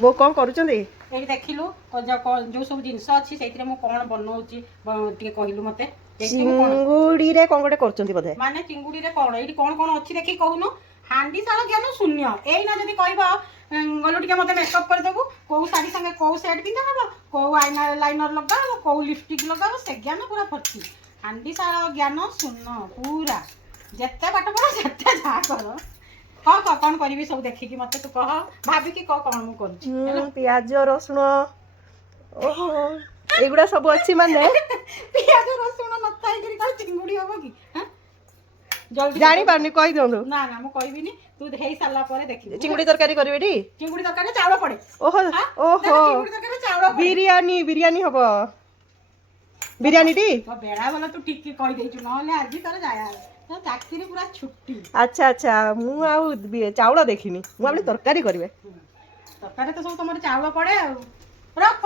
वो कौन करूचंदी एई देखिलु जो सब जिंस अछि सेतिरे मु कोन बनौची टिके कहिलु मते चिंगुड़ी रे कौन गोटे करूचंदी बोधे माने चिंगुड़ी रे कोन एई कोन अछि देखि कहूनु हांडी साल ज्ञान शून्य एई ना जदी कहबा गलु टिके मते मेकअप कर देबु को साड़ी संगे को सेट पिंदा हबो को आईना लाइनर लगाबो को लिपस्टिक लगाबो से ज्ञान पूरा फटकी हांडी साल ज्ञान शून्य पूरा जेते बाट पड़ सेते जा करो कौन करी सब देखिकी मत तू कह भाभी कि कौन मु कर प्याज रसुण ओहो एगुड़ा सब अच्छी माने प्याज रसुण न थाई करी का चिंगुड़ी होबो कि हां जल्दी जानी पारनी कहि दंदो ना ना मु कहबिनी तू हेई साला परे देखि चिंगुड़ी तरकारी करबेडी चिंगुड़ी तरकारी चावल पड़े ओहो ओहो चिंगुड़ी तरकारी चावल बिरयानी बिरयानी हबो बिरयानी टी तो बेड़ा वाला तू ठीक कहि देछु नहले आज तोर जाया चाकरी पूरा छुट्टी अच्छा अच्छा मु आउ चावल देखिनी मु आपले तरकारी करबे तरकारी तो सब तुम चावल पड़े रख